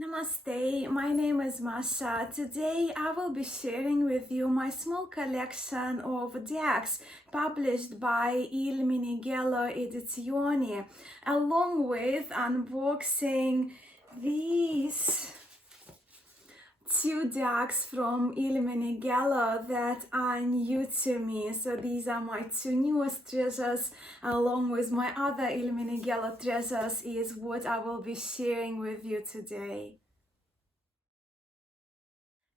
Namaste, my name is Masha. Today I will be sharing with you my small collection of decks published by Il Meneghello Edizioni, along with unboxing these two decks from Il Meneghello that are new to me. So these are my two newest treasures, along with my other Il Meneghello treasures is what I will be sharing with you today.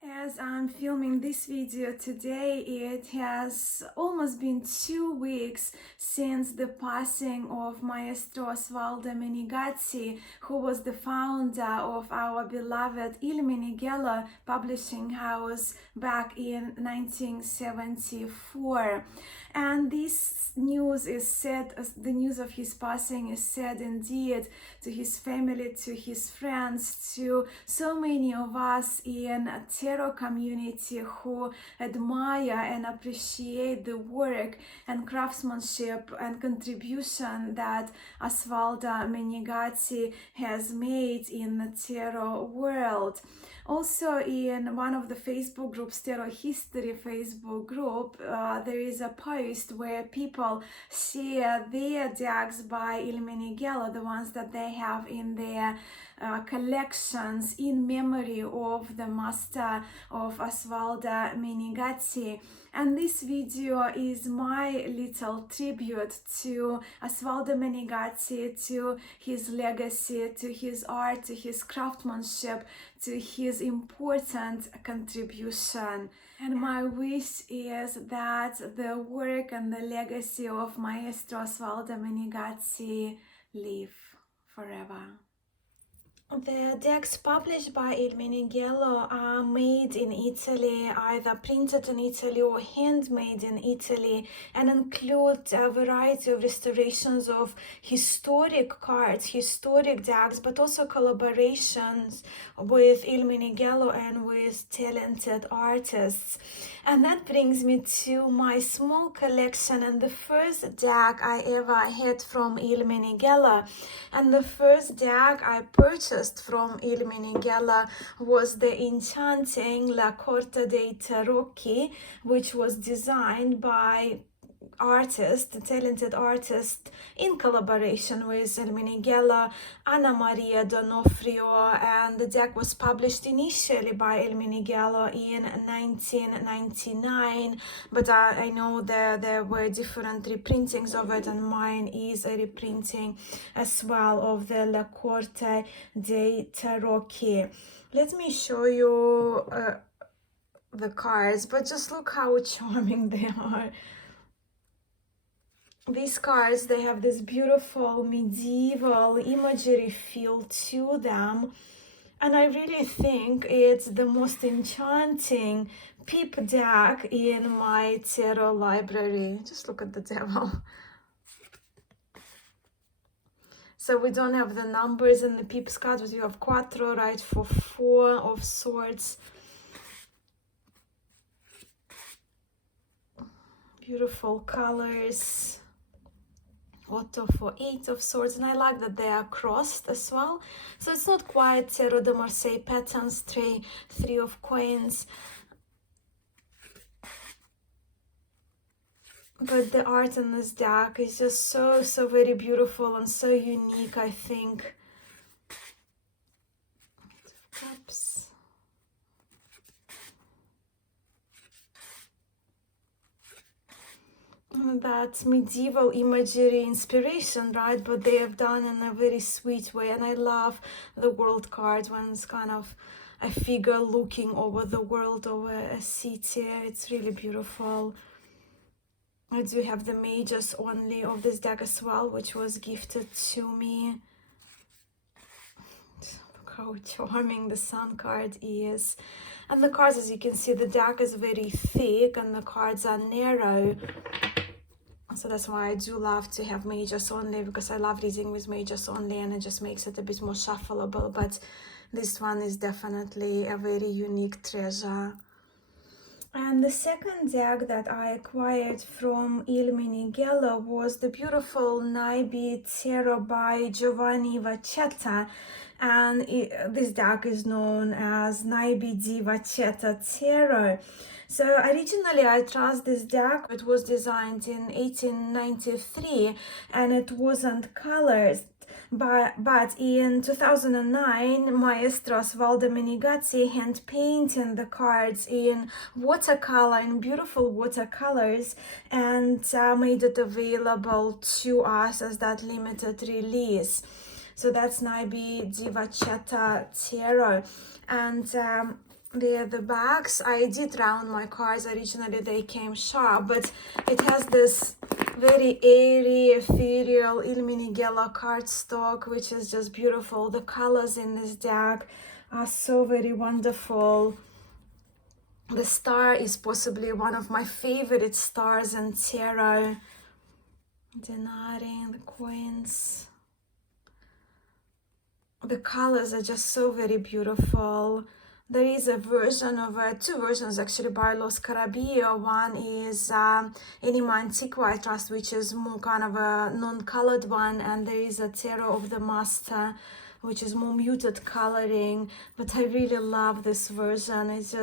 As I'm filming this video today, it has almost been 2 weeks since the passing of Maestro Osvaldo Menegazzi, who was the founder of our beloved Il Meneghello publishing house back in 1974. And this news is sad, the news of his passing is sad indeed to his family, to his friends, to so many of us in a tarot community who admire and appreciate the work and craftsmanship and contribution that Osvaldo Menegazzi has made in the tarot world. Also, in one of the Facebook groups, Tarot History Facebook group, there is a post where people share their decks by Il Meneghello, the ones that they have in their collections in memory of the master of Osvaldo Menegazzi. And this video is my little tribute to Osvaldo Menegazzi, to his legacy, to his art, to his craftsmanship, to his important contribution. And my wish is that the work and the legacy of Maestro Osvaldo Menegazzi live forever. The decks published by Il Meneghello are made in Italy, either printed in Italy or handmade in Italy, and include a variety of restorations of historic cards, historic decks, but also collaborations with Il Meneghello and with talented artists. And that brings me to my small collection and the first deck I ever had from Il Meneghello. And the first deck I purchased from Il Meneghello was the enchanting La Cortade Rookie, which was designed by artist, talented artist, in collaboration with Il Meneghello, Anna Maria D'Onofrio, and the deck was published initially by Il Meneghello in 1999, but I know there were different reprintings of it, and mine is a reprinting as well of the La Corte dei Tarocchi. Let me show you the cards, but just look how charming they are. These cards, they have this beautiful medieval imagery feel to them, and I really think it's the most enchanting peep deck in my tarot library. Just look at the devil. So we don't have the numbers in the peeps cards, but you have quattro, right, for 4 of swords. Beautiful colors. Otto for 8 of swords, and I like that they are crossed as well, so it's not quite Tarot de Marseille patterns. 3 of coins, but the art in this deck is just so very beautiful and so unique, I think. Cups. That medieval imagery inspiration, right? But they have done in a very sweet way, and I love the world card when it's kind of a figure looking over the world, over a city. It's really beautiful. I do have the mages only of this deck as well, which was gifted to me. Look how charming the sun card is. And the cards, as you can see, the deck is very thick and the cards are narrow. So that's why I do love to have mages only, because I love reading with mages only and it just makes it a bit more shuffleable. But this one is definitely a very unique treasure. And the second deck that I acquired from Il Meneghello was the beautiful Nightbeat Sierra by Giovanni Vacetta. and this deck is known as Nightbeat Tarot. So originally I trust this deck. It was designed in 1893 and it wasn't colored. But in 2009, Maestro Osvaldo Menegazzi hand painted the cards in watercolor, in beautiful watercolors, and made it available to us as that limited release. So that's Nightbeat Tarot. And the backs, I did round my cards. Originally they came sharp, but it has this very airy, ethereal Il Meneghello cardstock, which is just beautiful. The colors in this deck are so very wonderful. The star is possibly one of my favorite stars in tarot. Denari, the coins. The colors are just so very beautiful. There is a version of two versions actually by Los Carabillo. One is Anima Antiqua, I trust, which is more kind of a non-colored one, and there is a Tarot of the Master, which is more muted coloring. But I really love this version. It's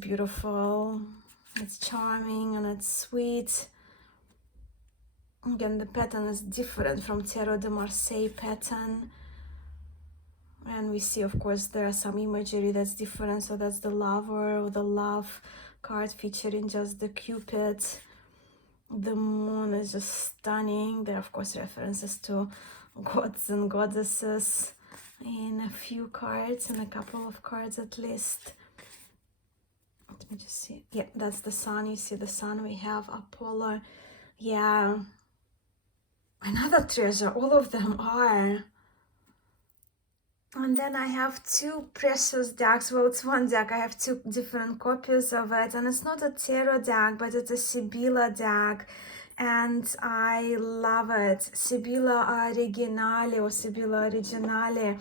beautiful. It's charming and it's sweet. Again, the pattern is different from Tarot de Marseille pattern. And we see, of course, there are some imagery that's different. So that's the lover or the love card featuring just the Cupid. The moon is just stunning. There are, of course, references to gods and goddesses in a few cards, in a couple of cards at least. Let me just see. Yeah, that's the sun. You see the sun. We have Apollo. Yeah. Another treasure. All of them are. And then I have two precious decks. Well, it's one deck. I have two different copies of it. And it's not a tarot deck, but it's a Sibila deck. And I love it. Sibila Originale or Sibila Originale.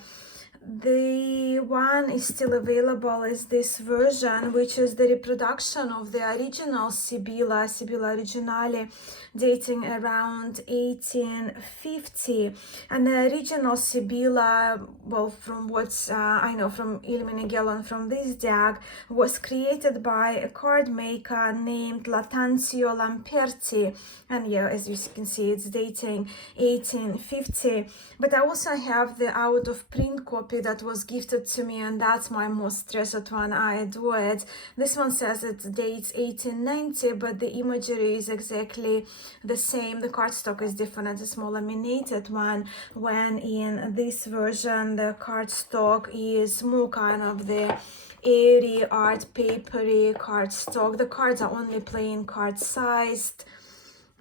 The one is still available is this version, which is the reproduction of the original Sibila Originale, dating around 1850. And the original Sibila, well, from what I know from Il Meneghello and from this deck, was created by a card maker named Lattanzio Lamperti. And yeah, as you can see, it's dating 1850. But I also have the out of print copy that was gifted to me, and that's my most treasured one. I adore it. This one says it dates 1890, but the imagery is exactly the same. The cardstock is different. It's more laminated one, when in this version the cardstock is more kind of the airy art papery cardstock. The cards are only plain card sized,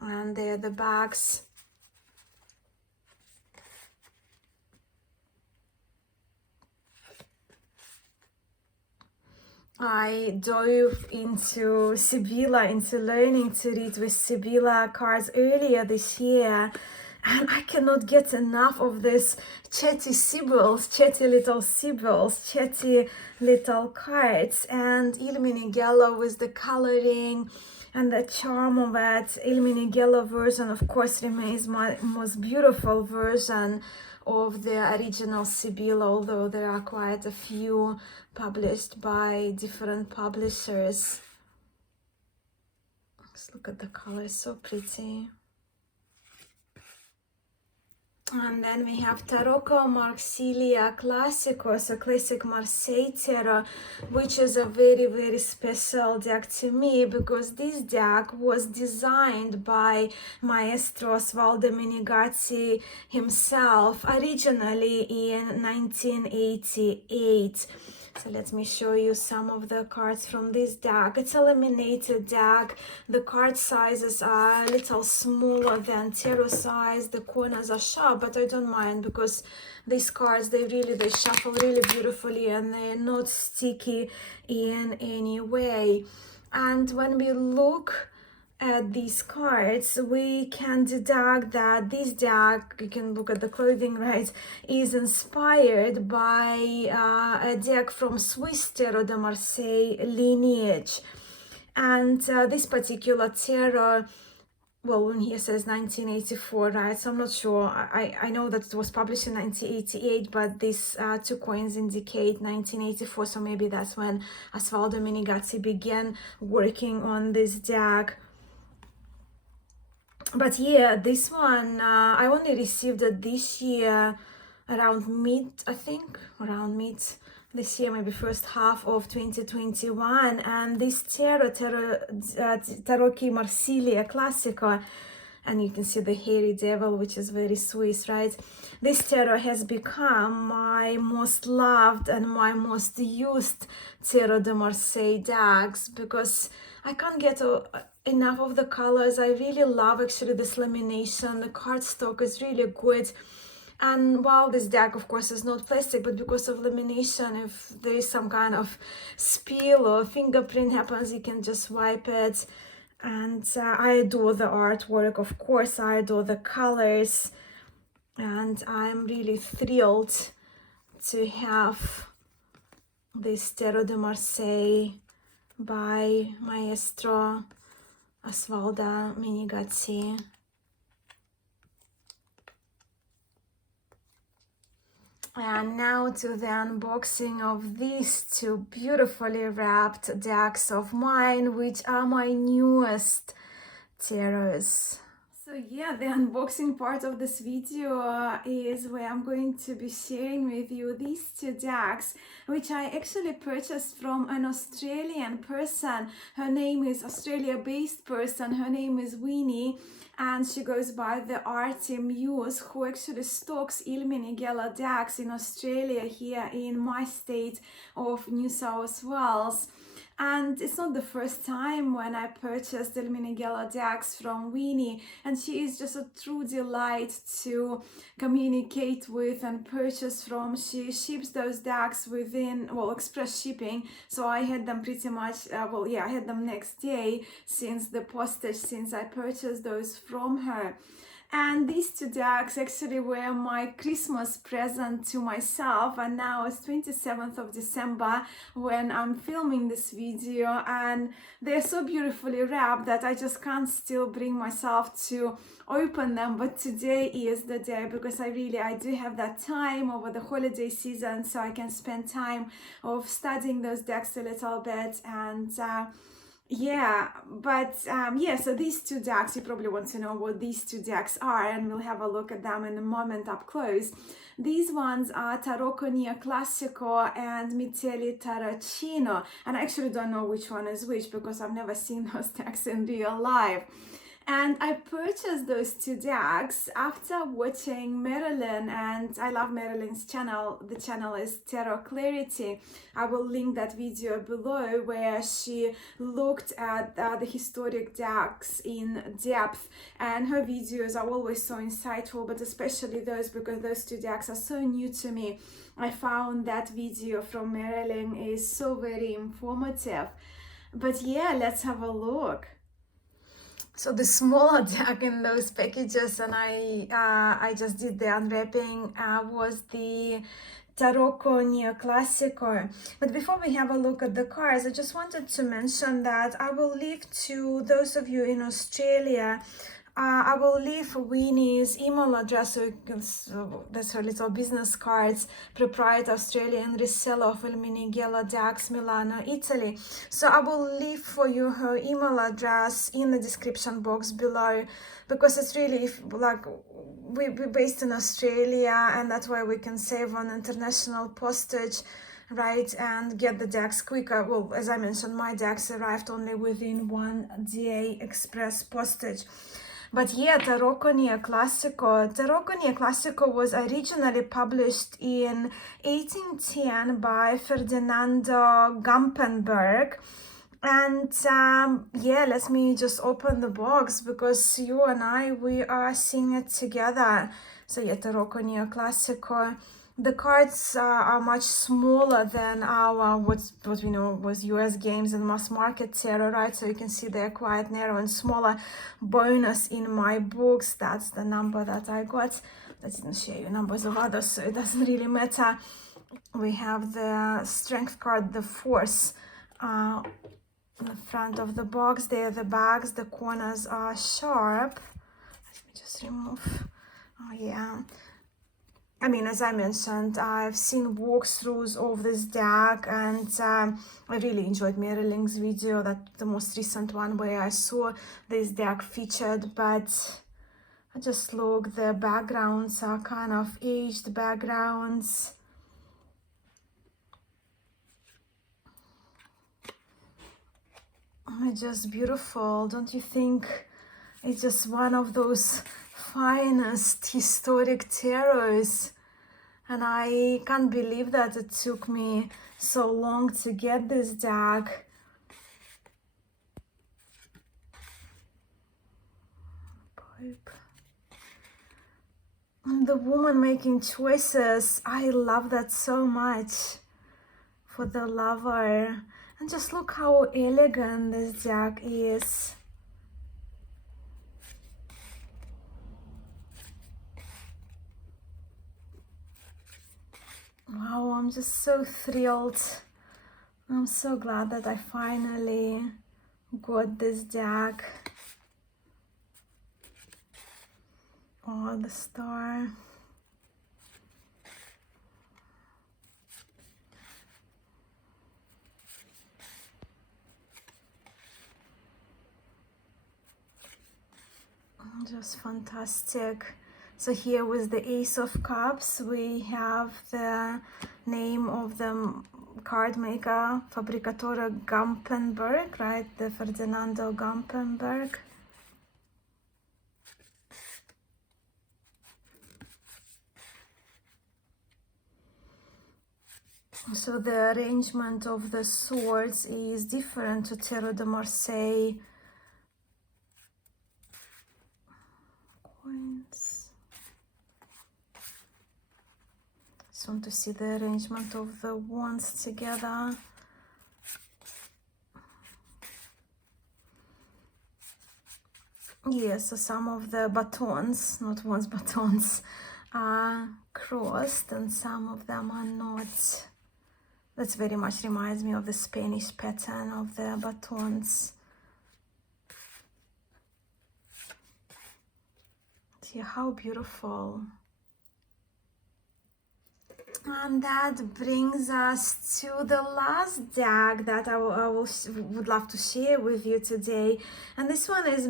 and they're the backs. I dove into Sibila, into learning to read with Sibila cards earlier this year, and I cannot get enough of this chatty Sibyls, chatty little Sibyls, chatty little cards. And Il Meneghello with the coloring and the charm of it. Il Meneghello version, of course, remains my most beautiful version of the original Sibila, although there are quite a few published by different publishers. Let's look at the colors, so pretty. And then we have Tarocco Marsiglia Classico, so classic Marseille Tarot, which is a very, very special deck to me, because this deck was designed by Maestro Osvaldo Menegazzi himself, originally in 1988. So let me show you some of the cards from this deck. It's a laminated deck. The card sizes are a little smaller than tarot size. The corners are sharp, but I don't mind, because these cards, they shuffle really beautifully, and they're not sticky in any way. And when we look at these cards, we can deduct that this deck, you can look at the clothing, right, is inspired by a deck from Swiss Tarot de Marseille lineage. And this particular tarot well, when here says 1984, right? So I'm not sure. I know that it was published in 1988, but these two coins indicate 1984. So maybe that's when Osvaldo Menegazzi began working on this deck. But yeah, this one, I only received it this year around mid, I think, around mid this year, maybe first half of 2021. And this Tarot Marseille Classico, and you can see the hairy devil, which is very Swiss, right? This tarot has become my most loved and my most used Tarot de Marseille decks, because I can't get enough of the colors. I really love actually this lamination. The cardstock is really good. And while this deck, of course, is not plastic, but because of lamination, if there is some kind of spill or fingerprint happens, you can just wipe it. And I adore the artwork, of course, I adore the colors. And I'm really thrilled to have this Tarot de Marseille by Maestro Osvaldo Menegazzi. And now to the unboxing of these two beautifully wrapped decks of mine, which are my newest tarots. So yeah, the unboxing part of this video is where I'm going to be sharing with you these two decks, which I actually purchased from an Australian person. Her name is Australia-based person. Her name is Winnie, and she goes by the Arty Muse, who actually stocks Il Meneghello Decks in Australia, here in my state of New South Wales. And it's not the first time when I purchased Il Meneghello Decks from Winnie, and she is just a true delight to communicate with and purchase from. She ships those decks within, well, express shipping, so I had them pretty much, I had them next day since the postage, since I purchased those from her. And these two decks actually were my Christmas present to myself, and now it's 27th of December when I'm filming this video, and they're so beautifully wrapped that I just can't still bring myself to open them. But today is the day, because I do have that time over the holiday season, so I can spend time of studying those decks a little bit. And so these two decks, you probably want to know what these two decks are, and we'll have a look at them in a moment up close. These ones are Tarocco Classico and Michele Terracino, and I actually don't know which one is which because I've never seen those decks in real life. And I purchased those two decks after watching Marilyn, and I love Marilyn's channel. The channel is Tarot Clarity. I will link that video below, where she looked at the historic decks in depth, and her videos are always so insightful, but especially those, because those two decks are so new to me. I found that video from Marilyn is so very informative. But yeah, let's have a look. So the smaller deck in those packages, and I just did the unwrapping, was the Tarocco Classico. But before we have a look at the cards, I just wanted to mention that I will leave to those of you in Australia, I will leave Winnie's email address, so that's her little business cards, proprietor Australian reseller of Il Meneghello Decks, Milano, Italy. So I will leave for you her email address in the description box below, because it's really, we're based in Australia, and that's why we can save on international postage, right, and get the decks quicker. Well, as I mentioned, my decks arrived only within 1 day express postage. But yeah, Tarocco Classico. Tarocco Classico was originally published in 1810 by Ferdinando Gampenberg. And let me just open the box, because you and we are seeing it together. So yeah, Tarocco Classico. The cards are much smaller than our what we know was US games and mass market tarot, right? So you can see they're quite narrow and smaller. Bonus in my books, that's the number that I got. I didn't share you numbers of others, so it doesn't really matter. We have the strength card, the force, in the front of the box. There are the bags, the corners are sharp. Let me just remove. Oh yeah, I mean, as I mentioned, I've seen walkthroughs of this deck, and I really enjoyed Marilyn's video, that the most recent one where I saw this deck featured. But I just look, the backgrounds are kind of aged backgrounds. It's just beautiful, don't you think? It's just one of those finest historic tarots, and I can't believe that it took me so long to get this deck. And the woman making choices, I love that so much for the lover. And just look how elegant this deck is. Wow, I'm just so thrilled. I'm so glad that I finally got this deck. Oh, the star. Just fantastic. So here with the Ace of Cups, we have the name of the card maker, Fabricatore Gampenberg, right? The Ferdinando Gampenberg. So the arrangement of the swords is different to Tarot de Marseille. Coins. Just want to see the arrangement of the wands together. Yes, so some of the batons, not wands, batons, are crossed and some of them are not. That very much reminds me of the Spanish pattern of the batons. See how beautiful. And that brings us to the last deck that I would love to share with you today. And this one is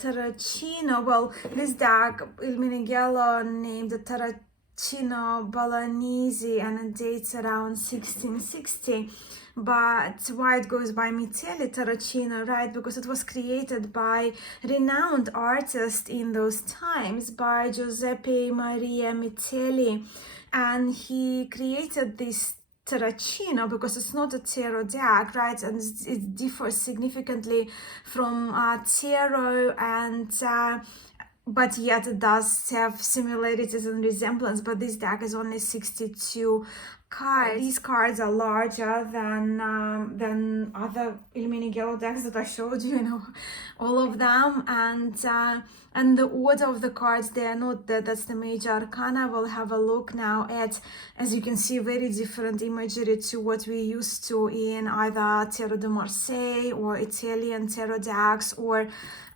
Terracino. Well, this deck, Il Meneghello named the Terracino Bolognese, and it dates around 1660. But why it goes by Terracino, right? Because it was created by renowned artists in those times, by Giuseppe Maria Micheli. And he created this Terracino because it's not a tarot deck, right? And it differs significantly from tarot, and but yet it does have similarities and resemblance. But this deck is only 62 cards. These cards are larger than other Il Meneghello decks that I showed you, all of them. And the order of the cards, they are not that's the major arcana. We'll have a look now at, as you can see, very different imagery to what we used to in either Tarot de Marseille or Italian tarot decks or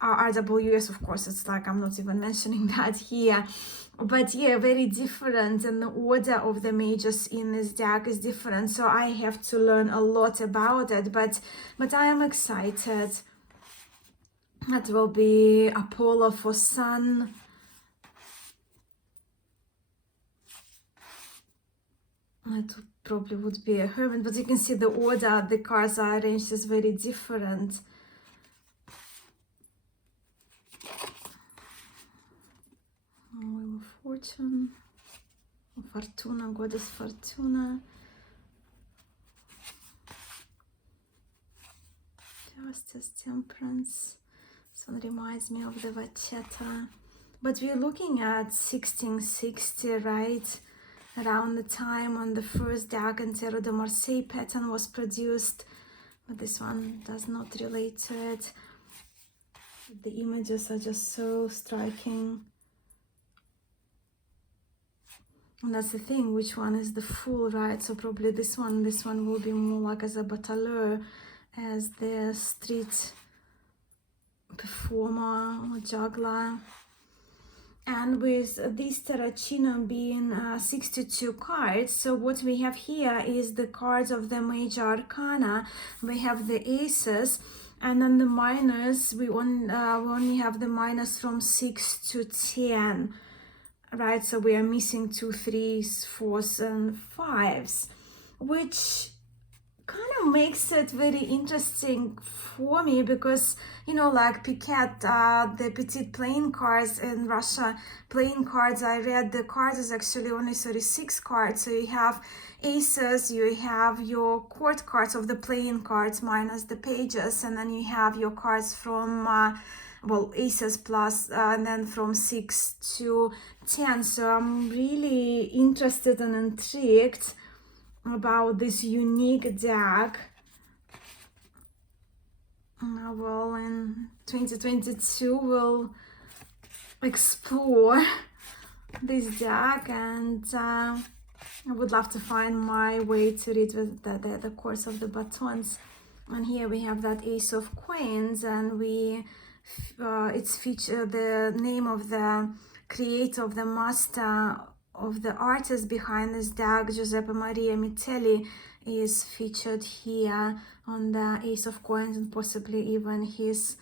RWS. Of course, it's like I'm not even mentioning that here. But yeah, very different, and the order of the majors in this deck is different. So I have to learn a lot about it, but I am excited. That will be Apollo for Sun. It probably would be a Hermit, but you can see the order the cards are arranged is very different. Wheel of Fortune, Fortuna, Goddess Fortuna, Justice, Temperance. This one reminds me of the Vachetta. But we're looking at 1660, right? Around the time when the first deck and Tarot de Marseille pattern was produced. But this one does not relate to it. The images are just so striking. And that's the thing, which one is the fool, right? So probably this one will be more like as a bataleur, as the street performer or juggler. And with this Terracino being 62 cards, so what we have here is the cards of the major arcana. We have the aces, and then the minors, we only have the minors from 6 to 10, right? So we are missing 2, 3s, 4s, and 5s, which kind of makes it very interesting for me, because you know, like Piquet, the petite playing cards in Russia, playing cards, I read the cards is actually only 36 cards. So you have aces, you have your court cards of the playing cards minus the pages, and then you have your cards from well, aces plus, and then from 6 to 10. So I'm really interested and intrigued about this unique deck. Well, in 2022 we'll explore this deck, and I would love to find my way to read with the course of the batons. And here we have that ace of coins, and we it's featured the name of the creator, of the master, of the artist behind this deck, Giuseppe Maria Mitelli, is featured here on the ace of coins, and possibly even his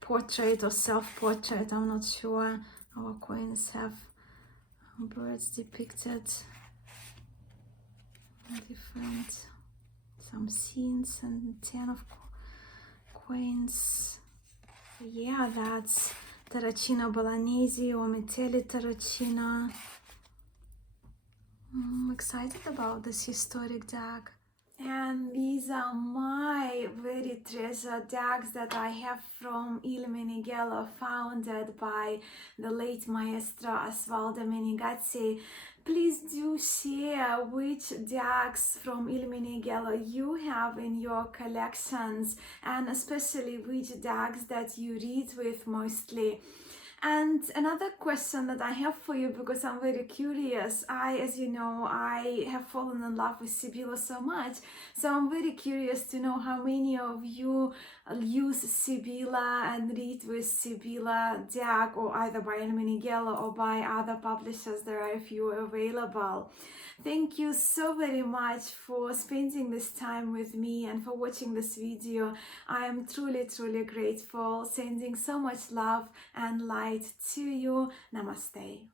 portrait or self-portrait. I'm not sure. Our coins have birds depicted, different, some scenes, and 10 of coins. Yeah, that's Terracino Bolognese or Mitelli Terracino. I'm excited about this historic deck. And these are my very treasured decks that I have from Il Meneghello, founded by the late Maestro Osvaldo Menegazzi. Please do share which decks from Il Meneghello you have in your collections, and especially which decks that you read with mostly. And another question that I have for you, because I'm very curious, as you know, I have fallen in love with Sibila so much, so I'm very curious to know how many of you use Sibila and read with Sibila deck, or either by Il Meneghello or by other publishers. There are a few available. Thank you so very much for spending this time with me and for watching this video. I am truly, truly grateful. Sending so much love and light to you. Namaste.